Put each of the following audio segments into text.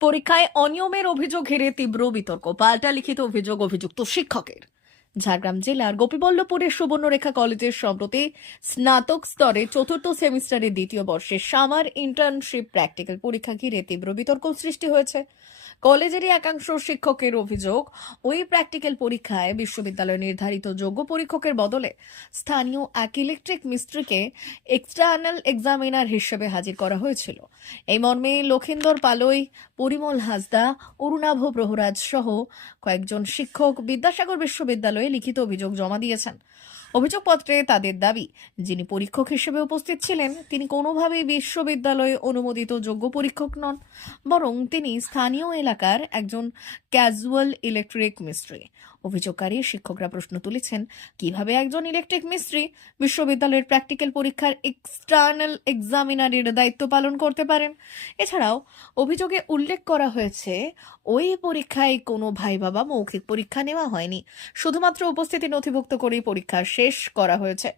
পরীক্ষায় অনিয়মের অভিযোগ ঘিরে তীব্র বিতর্ক, পাল্টা লিখিত অভিযোগ অভিযুক্ত শিক্ষকের। ঝাড়গ্রাম জেলার গোপীবল্লভপুরের সুবর্ণরেখা কলেজের সম্প্রতি স্নাতক স্তরে চতুর্থ সেমিস্টারের দ্বিতীয় বর্ষের সামার ইন্টার্নশিপ প্র্যাকটিক্যাল পরীক্ষা ঘিরে তীব্র বিতর্ক সৃষ্টি হয়েছে। কলেজেরই একাংশ শিক্ষকের অভিযোগ, ওই প্র্যাকটিক্যাল পরীক্ষায় বিশ্ববিদ্যালয় নির্ধারিত যোগ্য পরীক্ষকের বদলে স্থানীয় এক ইলেকট্রিক মিস্ত্রিকে এক্সটার্নাল এক্সামিনার হিসেবে হাজির করা হয়েছিল। এই মর্মে লক্ষিন্দর পালই, পরিমল হাসদা, অরুণাভ প্রহরাজ সহ কয়েকজন শিক্ষক বিদ্যাসাগর বিশ্ববিদ্যালয়ে লিখিত অভিযোগ জমা দিয়েছেন। অভিযোগপত্রে তাদের দাবি, যিনি পরীক্ষক হিসেবে উপস্থিত ছিলেন তিনি কোনোভাবেই বিশ্ববিদ্যালয়ে অনুমোদিত যোগ্য পরীক্ষক নন, বরং তিনি স্থানীয় এলাকার একজন ক্যাজুয়াল ইলেকট্রিক মিস্ত্রি। অভিযোগকারী শিক্ষকরা প্রশ্ন তুলেছেন, কিভাবে একজন ইলেকট্রিক মিস্ত্রি বিশ্ববিদ্যালয়ের প্র্যাকটিক্যাল পরীক্ষার এক্সটার্নাল এক্সামিনারের দায়িত্ব পালন করতে পারেন। এছাড়াও অভিযোগে উল্লেখ করা হয়েছে, ওই পরীক্ষায় কোনো ভাইবা বা মৌখিক পরীক্ষা নেওয়া হয়নি, শুধুমাত্র উপস্থিতি নথিভুক্ত করেই পরীক্ষা শেষ করা হয়েছে।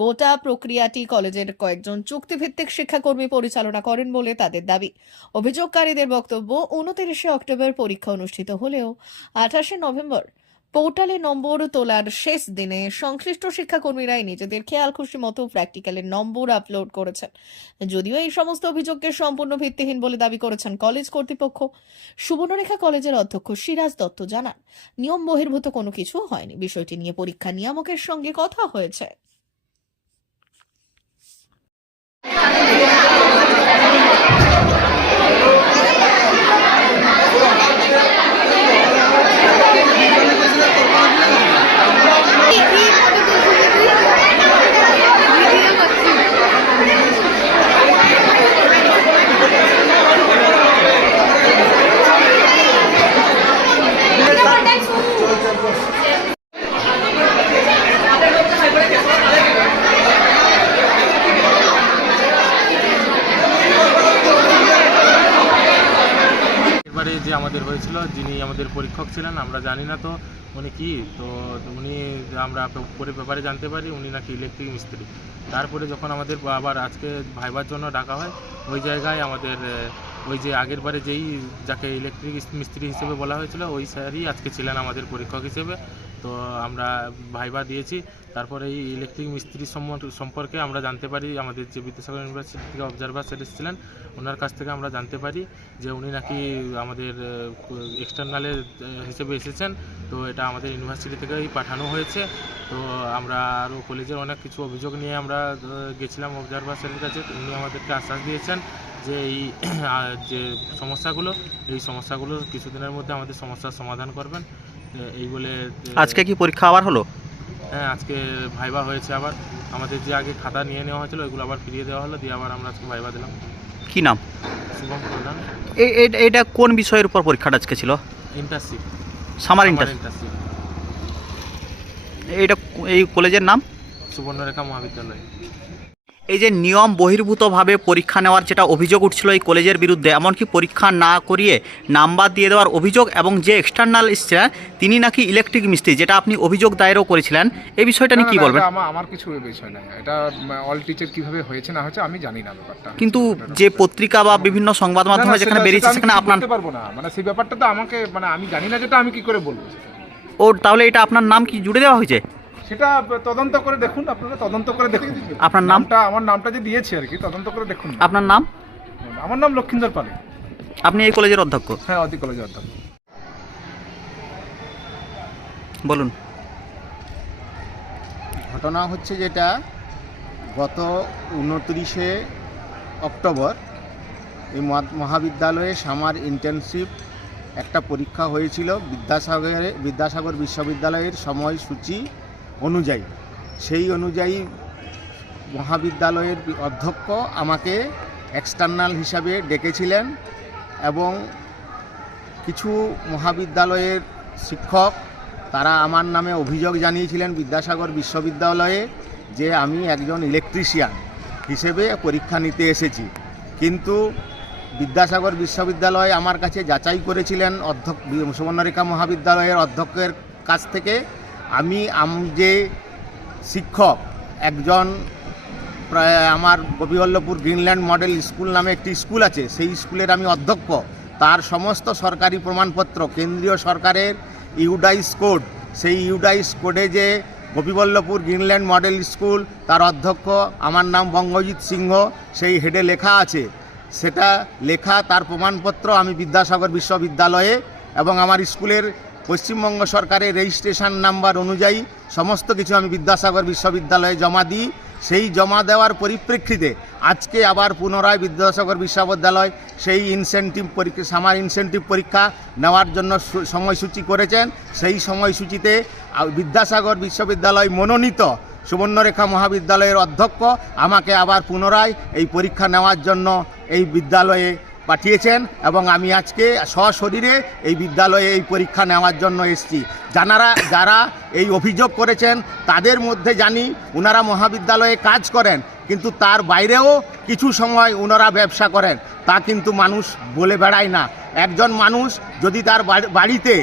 গোটা প্রক্রিয়াটি কলেজের কয়েকজন চুক্তিভিত্তিক শিক্ষাকর্মী পরিচালনা করেন বলে তাদের দাবি। অভিযোগকারীদের বক্তব্য, 29 অক্টোবর পরীক্ষা অনুষ্ঠিত হলেও 28 নভেম্বর পোর্টালে নম্বর তোলার শেষ দিনে সংশ্লিষ্ট শিক্ষাকর্মীরাই নিজেদের খেয়াল খুশি মতো প্র্যাকটিক্যালের নম্বর আপলোড করেছেন। যদিও এই সমস্ত অভিযোগকে সম্পূর্ণ ভিত্তিহীন বলে দাবি করেছেন কলেজ কর্তৃপক্ষ। সুবর্ণরেখা কলেজের অধ্যক্ষ সিরাজ দত্ত জানান, নিয়ম বহির্ভূত কোনো কিছু হয়নি, বিষয়টি নিয়ে পরীক্ষা নিয়ামকের সঙ্গে কথা হয়েছে। এবারে যে আমাদের হয়েছিল, যিনি আমাদের পরীক্ষক ছিলেন, আমরা জানি না তো উনি কি, তো উনি আমরা পরে পেপারে জানতে পারি উনি নাকি ইলেকট্রিক মিস্ত্রি। তারপরে যখন আমাদের আবার আজকে ভাইবার জন্য ডাকা হয়, ওই জায়গায় আমাদের ওই যে আগের বারে যাকে ইলেকট্রিক মিস্ত্রি হিসেবে বলা হয়েছিল, ওই স্যারই আজকে ছিলেন আমাদের পরীক্ষক হিসেবে। তো আমরা ভাইবা দিয়েছি। তারপরে এই ইলেকট্রিক মিস্ত্রি সম্পর্কে আমরা জানতে পারি, আমাদের যে বিদ্যাসাগর ইউনিভার্সিটি থেকে অবজারভার স্যার এসেছিলেন, ওনার কাছ থেকে আমরা জানতে পারি যে উনি নাকি আমাদের এক্সটার্নালের হিসেবে এসেছেন। তো এটা আমাদের ইউনিভার্সিটি থেকেই পাঠানো হয়েছে। তো আমরা আরও কলেজের অনেক কিছু অভিযোগ নিয়ে আমরা গেছিলাম অবজারভার স্যারের কাছে। উনি আমাদেরকে আশ্বাস দিয়েছেন যে এই যে এই সমস্যাগুলো কিছুদিনের মধ্যে আমাদের সমস্যার সমাধান করবেন, এই বলে। আজকে কি পরীক্ষা আবার হলো? হ্যাঁ, আজকে ভাইবা হয়েছে আবার। আমাদের যে আগে খাতা নিয়ে নেওয়া হয়েছিল ওইগুলো আবার ফিরিয়ে দেওয়া হলো, দিয়ে আবার আমরা আজকে ভাইবা দিলাম। কি নাম? শুভম প্রধান। এটা কোন বিষয়ের উপর পরীক্ষাটা আজকে ছিল? Internship, summer internship. এই কলেজের নাম সুবর্ণরেখা মহাবিদ্যালয়। এই যে নিয়ম বহির্ভূতভাবে পরীক্ষা নেওয়ার যেটা অভিযোগ উঠছিল এই কলেজের বিরুদ্ধে, এমনকি পরীক্ষা না করিয়ে নাম্বার দিয়ে দেওয়ার অভিযোগ, এবং যে এক্সটার্নাল এসেছিলেন তিনি নাকি ইলেকট্রিক মিস্ত্রি, যেটা আপনি অভিযোগ দায়েরও করেছিলেন, এই বিষয়টা নিয়ে কি বলবেন? আমার কিছু বিষয় নাই, এটা অল টিচার কিভাবে হয়েছে না হয়েছে আমি জানি না ব্যাপারটা। কিন্তু যে পত্রিকা বা বিভিন্ন সংবাদ মাধ্যমে যেখানে বেরিয়েছে সেখানে আপনার পারবো না, মানে সেই ব্যাপারটা তো আমাকে, মানে আমি জানি না, যেটা আমি কি করে বলবো। তাহলে এটা আপনার নাম কি জুড়ে দেওয়া হয়েছে? সেটা তদন্ত করে দেখুন, আপনারা তদন্ত করে দেখুন। আপনার নামটা? আমার নামটা যে দিয়েছি আর কি, তদন্ত করে দেখুন। আপনার নাম? আমার নাম লক্ষিন্দর পালে। আপনি এই কলেজের অধ্যক্ষ? হ্যাঁ, অতি কলেজের অধ্যক্ষ। বলুন। ঘটনা হচ্ছে যেটা, গত 29 অক্টোবর এই মহাবিদ্যালয়ে সামার ইন্টার্নশিপ একটা পরীক্ষা হয়েছিল বিদ্যাসাগর বিশ্ববিদ্যালয়ের সময়সূচি অনুযায়ী। সেই অনুযায়ী মহাবিদ্যালয়ের অধ্যক্ষ আমাকে এক্সটার্নাল হিসাবে ডেকেছিলেন, এবং কিছু মহাবিদ্যালয়ের শিক্ষক তারা আমার নামে অভিযোগ জানিয়েছিলেন বিদ্যাসাগর বিশ্ববিদ্যালয়ে যে আমি একজন ইলেকট্রিশিয়ান হিসেবে পরীক্ষা নিতে এসেছি। কিন্তু বিদ্যাসাগর বিশ্ববিদ্যালয় আমার কাছে যাচাই করেছিলেন সুবর্ণরেখা মহাবিদ্যালয়ের অধ্যক্ষের কাছ থেকে আমি যে শিক্ষক একজন, প্রায় আমার গোপীবল্লভপুর গ্রিনল্যান্ড মডেল স্কুল নামে একটি স্কুল আছে, সেই স্কুলের আমি অধ্যক্ষ, তার সমস্ত সরকারি প্রমাণপত্র কেন্দ্রীয় সরকারের ইউডাইস কোড, সেই ইউডাইস কোডে যে গোপীবল্লভপুর গ্রিনল্যান্ড মডেল স্কুল, তার অধ্যক্ষ আমার নাম বঙ্গজিৎ সিংহ, সেই হেডে লেখা আছে, সেটা লেখা তার প্রমাণপত্র আমি বিদ্যাসাগর বিশ্ববিদ্যালয়ে এবং আমার স্কুলের পশ্চিমবঙ্গ সরকারের রেজিস্ট্রেশন নাম্বার অনুযায়ী সমস্ত কিছু আমি বিদ্যাসাগর বিশ্ববিদ্যালয়ে জমা দিই। সেই জমা দেওয়ার পরিপ্রেক্ষিতে আজকে আবার পুনরায় বিদ্যাসাগর বিশ্ববিদ্যালয় সেই সামার ইনসেন্টিভ পরীক্ষা নেওয়ার জন্য সময়সূচি করেছেন। সেই সময়সূচিতে বিদ্যাসাগর বিশ্ববিদ্যালয় মনোনীত সুবর্ণরেখা মহাবিদ্যালয়ের অধ্যক্ষ আমাকে আবার পুনরায় এই পরীক্ষা নেওয়ার জন্য এই বিদ্যালয়ে পাঠিয়েছেন এবং আমি আজকে সশরীরে এই বিদ্যালয়ে এই পরীক্ষা নেওয়ার জন্য এসেছি। যারা এই অভিযোগ করেছেন তাদের মধ্যে জানি ওনারা মহাবিদ্যালয়ে কাজ করেন, কিন্তু তার বাইরেও কিছু সময় ওনারা ব্যবসা করেন, তা কিন্তু মানুষ বলে বেড়ায় না। একজন মানুষ যদি তার বাড়িতে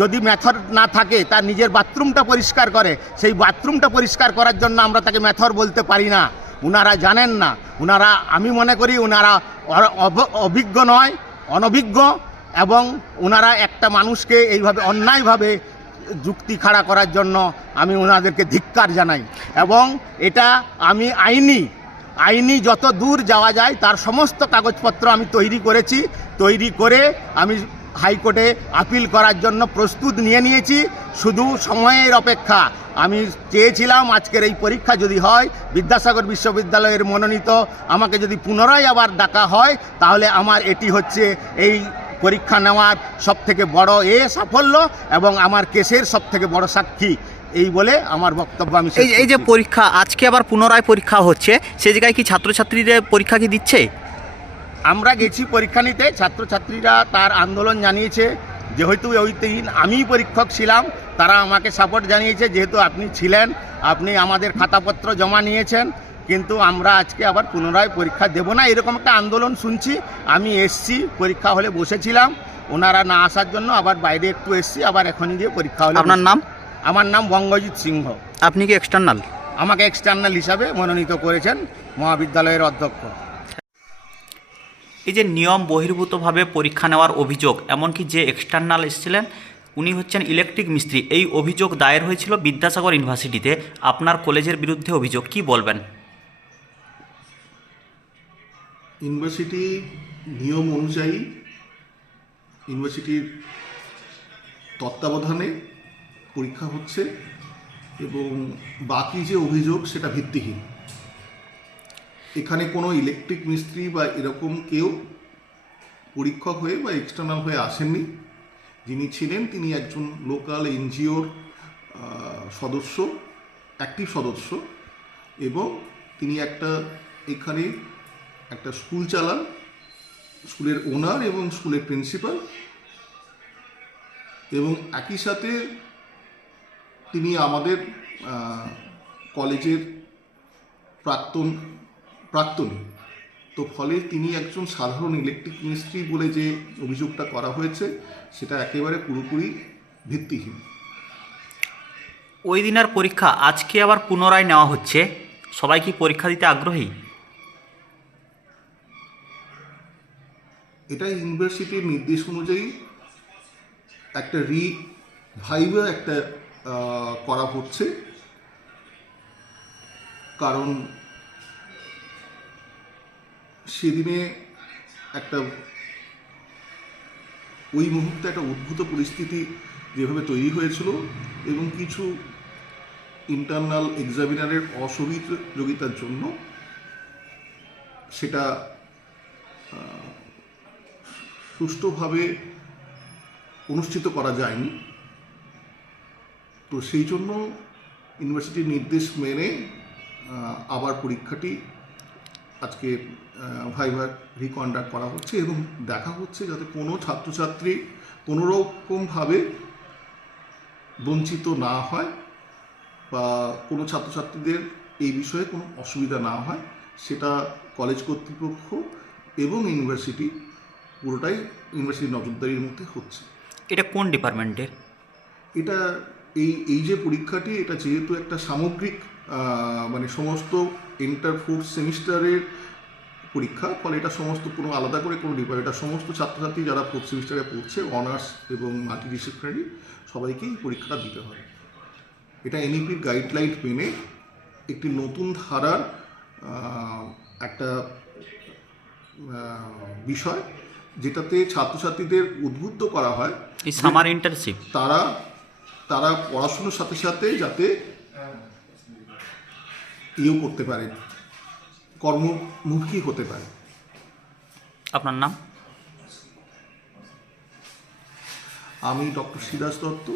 যদি মেথড না থাকে, তার নিজের বাথরুমটা পরিষ্কার করে, সেই বাথরুমটা পরিষ্কার করার জন্য আমরা তাকে মেথড বলতে পারি না। ওনারা জানেন না, ওনারা, আমি মনে করি ওনারা অভিজ্ঞ নয়, অনভিজ্ঞ, এবং ওনারা একটা মানুষকে এইভাবে অন্যায়ভাবে যুক্তি খাড়া করার জন্য আমি ওনাদেরকে ধিক্কার জানাই। এবং এটা আমি আইনি যত দূর যাওয়া যায় তার সমস্ত কাগজপত্র আমি তৈরি করেছি, তৈরি করে আমি হাইকোর্টে আপিল করার জন্য প্রস্তুত নিয়েছি। শুধু সময়ের অপেক্ষা। আমি চেয়েছিলাম আজকের এই পরীক্ষা যদি হয়, বিদ্যাসাগর বিশ্ববিদ্যালয়ের মনোনীত আমাকে যদি পুনরায় আবার ডাকা হয়, তাহলে আমার এটি হচ্ছে এই পরীক্ষা নেওয়ার সবথেকে বড় সাফল্য এবং আমার কেসের সবথেকে বড় সাক্ষী। এই বলে আমার বক্তব্য আমি এই যে পরীক্ষা আজকে আবার পুনরায় পরীক্ষা হচ্ছে, সে জায়গায় কি ছাত্রছাত্রীদের পরীক্ষা কি দিচ্ছে? আমরা গেছি পরীক্ষা নিতে, ছাত্রছাত্রীরা তার আন্দোলন জানিয়েছে, যেহেতু ওই দিন আমিই পরীক্ষক ছিলাম, তারা আমাকে সাপোর্ট জানিয়েছে, যেহেতু আপনি ছিলেন, আপনি আমাদের খাতাপত্র জমা নিয়েছেন, কিন্তু আমরা আজকে আবার পুনরায় পরীক্ষা দেব না, এরকম একটা আন্দোলন শুনছি। আমি এসছি, পরীক্ষা হলে বসেছিলাম, ওনারা না আসার জন্য আবার বাইরে একটু এসছি, আবার এখনই গিয়ে পরীক্ষা হলে। আপনার নাম? আমার নাম বঙ্গজিৎ সিংহ। আপনি কি এক্সটার্নাল? আমাকে এক্সটার্নাল হিসাবে মনোনীত করেছেন মহাবিদ্যালয়ের অধ্যক্ষ। এই যে নিয়ম বহির্ভূতভাবে পরীক্ষা নেওয়ার অভিযোগ, এমনকি যে এক্সটার্নাল এসেছিলেন উনি হচ্ছেন ইলেকট্রিক মিস্ত্রি, এই অভিযোগ দায়ের হয়েছিল বিদ্যাসাগর ইউনিভার্সিটিতে। আপনার কলেজের বিরুদ্ধে অভিযোগ, কি বলবেন? ইউনিভার্সিটি নিয়ম অনুযায়ী ইউনিভার্সিটির তত্ত্বাবধানে পরীক্ষা হচ্ছে এবং বাকি যে অভিযোগ সেটা ভিত্তিহীন। এখানে কোনো ইলেকট্রিক মিস্ত্রি বা এরকম কেউ পরীক্ষক হয়ে বা এক্সটার্নাল হয়ে আসেননি। যিনি ছিলেন তিনি একজন লোকাল এনজিওর সদস্য, অ্যাক্টিভ সদস্য, এবং তিনি এখানে একটা স্কুল চালান, স্কুলের ওনার এবং স্কুলের প্রিন্সিপাল, এবং একই সাথে তিনি আমাদের কলেজের প্রাক্তনী। তো ফলে তিনি একজন সাধারণ ইলেকট্রিক মিস্ত্রি বলে যে অভিযোগটা করা হয়েছে সেটা একেবারে পুরোপুরি ভিত্তিহীন। ওই দিনের পরীক্ষা আজকে আবার পুনরায় নেওয়া হচ্ছে, সবাই কি পরীক্ষা দিতে আগ্রহী? এটা ইউনিভার্সিটির নির্দেশ অনুযায়ী একটা রিভাইভা করা হচ্ছে, কারণ সেদিনে ওই মুহূর্তে একটা উদ্ভূত পরিস্থিতি যেভাবে তৈরি হয়েছিল এবং কিছু ইন্টারনাল এক্সামিনারের অসহযোগিতার জন্য সেটা সুষ্ঠুভাবে অনুষ্ঠিত করা যায়নি। তো সেই জন্য ইউনিভার্সিটির নির্দেশ মেনে আবার পরীক্ষাটি আজকে ভাইভা রিকন্ডাক্ট করা হচ্ছে এবং দেখা হচ্ছে যাতে কোনো ছাত্রছাত্রী কোনোরকমভাবে বঞ্চিত না হয় বা কোনো ছাত্রছাত্রীদের এই বিষয়ে কোনো অসুবিধা না হয়, সেটা কলেজ কর্তৃপক্ষ এবং ইউনিভার্সিটি পুরোটাই ইউনিভার্সিটির নজরদারির মধ্যে হচ্ছে। এটা কোন ডিপার্টমেন্টের? এটা এই যে পরীক্ষাটি, এটা যেহেতু একটা সামগ্রিক মানে সমস্ত ইন্টার ফোর্থ সেমিস্টারের পরীক্ষা, ফলে এটা সমস্ত কোনো আলাদা করে কোনো ডিপার্টমেন্ট, এটা সমস্ত ছাত্রছাত্রী যারা ফোর্থ সেমিস্টারে পড়ছে, অনার্স এবং মাল্টিডিসিপ্লিনারি সবাইকেই পরীক্ষাটা দিতে হয়। এটা এনইপির গাইডলাইন মেনে একটি নতুন ধারার একটা বিষয়, যেটাতে ছাত্রছাত্রীদের উদ্বুদ্ধ করা হয় এই সামার ইন্টার্নশিপ তারা পড়াশুনোর সাথে সাথে যাতে করতে পারে, কর্মমুখী হতে পারে। আপনার নাম? আমি doctor Siraj Dutta,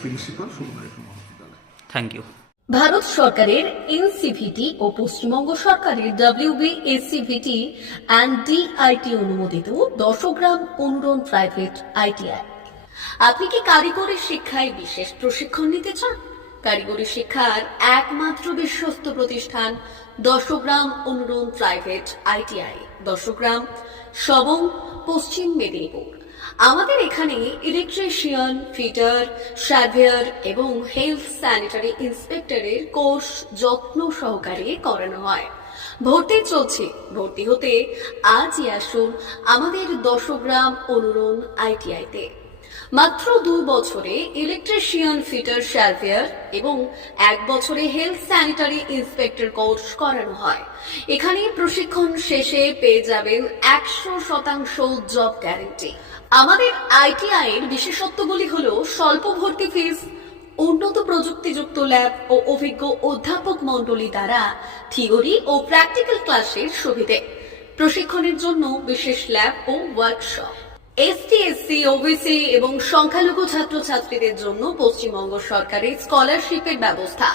principal Subarnarekha Mahavidyalaya. Thank you. Bharat সরকারের এনসিভিটি ও পশ্চিমবঙ্গ সরকারের WBSCVT অ্যান্ড DIT অনুমোদিত 10 গ্রাম অনুরণ প্রাইভেট ITI। আপনি কি কারিগরি শিক্ষায় বিশেষ প্রশিক্ষণ নিতে চান? কারিগরি শিক্ষার একমাত্র বিশ্বস্ত প্রতিষ্ঠান 10 গ্রাম অনুরণ প্রাইভেট ITI, 10 গ্রাম, সবং, পশ্চিম মেদিনীপুর। আমাদের এখানে ইলেকট্রিশিয়ান, ফিটার, সার্ভেয়ার এবং হেলথ স্যানিটারি ইন্সপেক্টরের কোর্স যত্ন সহকারে করানো হয়। ভর্তি চলছে। ভর্তি হতে আজই আসুন আমাদের 10 গ্রাম অনুরণ ITI-তে। মাত্র 2 বছরে ইলেকট্রিশিয়ান, ফিটার, সার্ভেয়ার এবং 1 বছরে হেলথ স্যানিটারি ইন্সপেক্টর কোর্স করানো হয়। এখানে প্রশিক্ষণ শেষে পেয়ে যাবেন 100% জব গ্যারান্টি। আমাদের ITI এর বিশেষত্বগুলি হলো স্বল্প ভর্তি ফিস, উন্নত প্রযুক্তিযুক্ত ল্যাব ও অভিজ্ঞ অধ্যাপক মণ্ডলী দ্বারা থিওরি ও প্র্যাকটিক্যাল ক্লাসের সুবিধে, প্রশিক্ষণের জন্য বিশেষ ল্যাব ও ওয়ার্কশপ, ST, SC, OBC এবং সংখ্যালঘু ছাত্রছাত্রীদের জন্য পশ্চিমবঙ্গ সরকারের স্কলারশিপের ব্যবস্থা।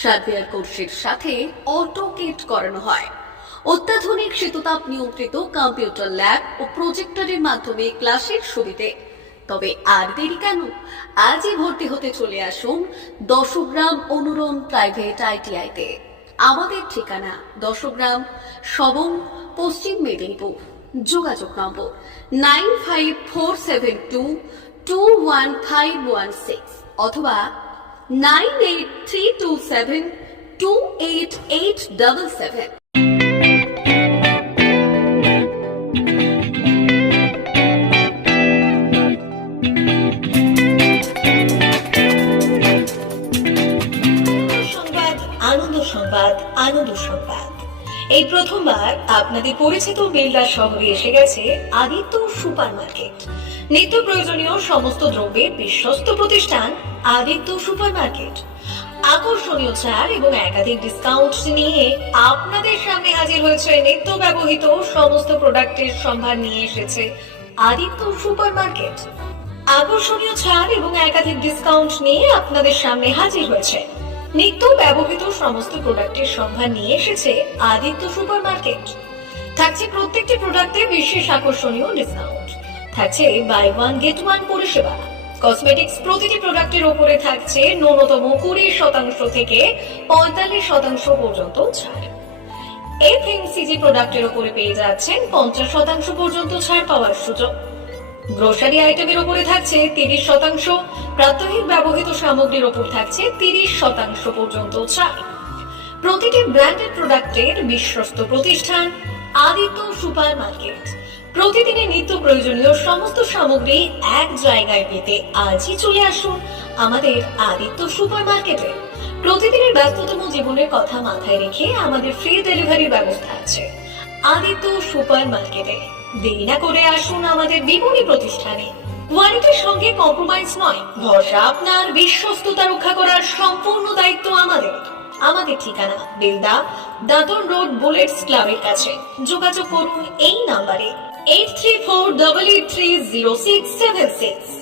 সার্ভেয়ার কোর্সের সাথে অটোকেট করানো হয়। অত্যাধুনিক শীততাপ নিয়ন্ত্রিত কম্পিউটার ল্যাব ও প্রজেক্টরের মাধ্যমে ক্লাসের সুবিধে। তবে আর দেরি কেন? আজই ভর্তি হতে চলে আসুন 10 গ্রাম অনুরণ প্রাইভেট ITI-তে। আমাদের ঠিকানা 10 গ্রাম, সবং, পশ্চিম মেদিনীপুর। যোগাযোগ নম্বর 9547221516 অথবা 9832728877। আনন্দ সংবাদ, আনন্দ সংবাদ। এই প্রথমবার আপনাদের পরিচিত বেলদা শহরে এসে গেছে আদিত্য সুপার মার্কেট। নিত্য প্রয়োজনীয় সমস্ত দ্রব্যের বিশ্বস্ত প্রতিষ্ঠান আদিত্য সুপার মার্কেট। আকর্ষণীয় ছাড় এবং একাধিক ডিসকাউন্ট নিয়ে আপনাদের সামনে হাজির হয়েছে। নিত্য ব্যবহৃত সমস্ত প্রোডাক্টের সম্ভার নিয়ে এসেছে আদিত্য সুপার মার্কেট। আকর্ষণীয় ছাড় এবং একাধিক ডিসকাউন্ট নিয়ে আপনাদের সামনে হাজির হয়েছে। নিত্য ব্যবহৃত সমস্ত প্রোডাক্টের সম্ভার নিয়ে এসেছে আদিত্য সুপার মার্কেট। থাকছে প্রত্যেকটি প্রোডাক্টে বিশেষ আকর্ষণীয় ডিসকাউন্ট। থাকছে বাই 1 গেট 1 পরিষেবা। কসমেটিক্স প্রতিটি প্রোডাক্টের উপরে থাকছে ন্যূনতম 20% থেকে 45% পর্যন্ত ছাড়। FMCG প্রোডাক্টের উপরে পেয়ে যাচ্ছেন 50% পর্যন্ত ছাড় পাওয়ার সুযোগ। গ্রোসারি আইটেমের উপরে থাকছে 30%, প্রাত্যহিক ব্যবহৃত সামগ্রীর উপর থাকছে 30% পর্যন্ত ছাড়। প্রতিটি ব্র্যান্ডেড প্রোডাক্টের বিশ্বস্ত প্রতিষ্ঠান আদিত্য সুপার মার্কেট। প্রতিদিনের নিত্য প্রয়োজনীয় সমস্ত সামগ্রী এক জায়গায় পেতে আজই চলে আসুন আমাদের আদিত্য সুপার মার্কেটে। প্রতিদিনের ব্যস্ততম জীবনের কথা মাথায় রেখে আমাদের ফ্রি ডেলিভারির ব্যবস্থা আছে আদিত্য সুপার মার্কেটে। দেরি না করে আসুন আমাদের বিপণী প্রতিষ্ঠানে। কোয়ালিটির সঙ্গে কম্প্রোমাইজ নয়, ভরসা আপনার, বিশ্বস্ততা রক্ষা করার সম্পূর্ণ দায়িত্ব আমাদের। আমাদের ঠিকানা বেলদা, দাঁতন রোড, বুলেটস ক্লাবের কাছে। যোগাযোগ করুন এই নাম্বারে 8348830676।